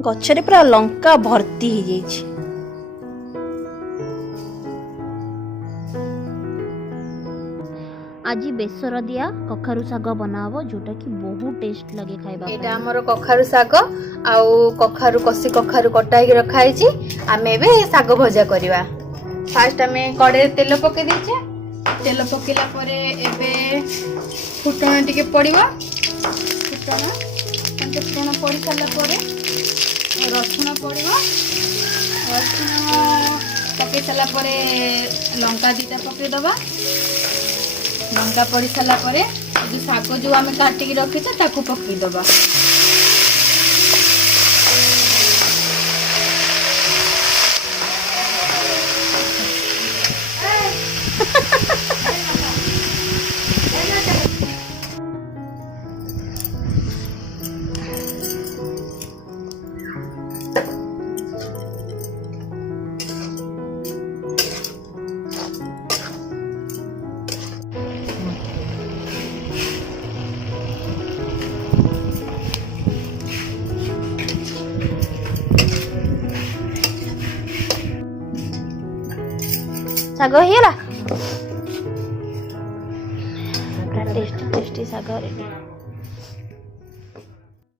गछरे पूरा लंका भर्ती हो जाइए। आज बेसर दिया कखारु साग बनाबो जोटा कि बहुत टेस्ट लगे खाइबा। एटा हमर कखारु साग आउ कखारु कसी कखारु कटाई रखाई छी। आमे बे साग भजा करबा। फास्ट आमे कड़े तेल पके देछे। तेल पकेला परे एबे फुटण टिके पड़िबा। फुटण फुटण पड़ी साला परे रसुण पड़िबा। रसुण पके साला परे लंका दीटा पके दबा। लंका पड़ी सारा परे जो शाग जो आम काटिकी रखीचे ताकू पकई दबा। साग होइला टेस्टी टेस्टी साग रेडी।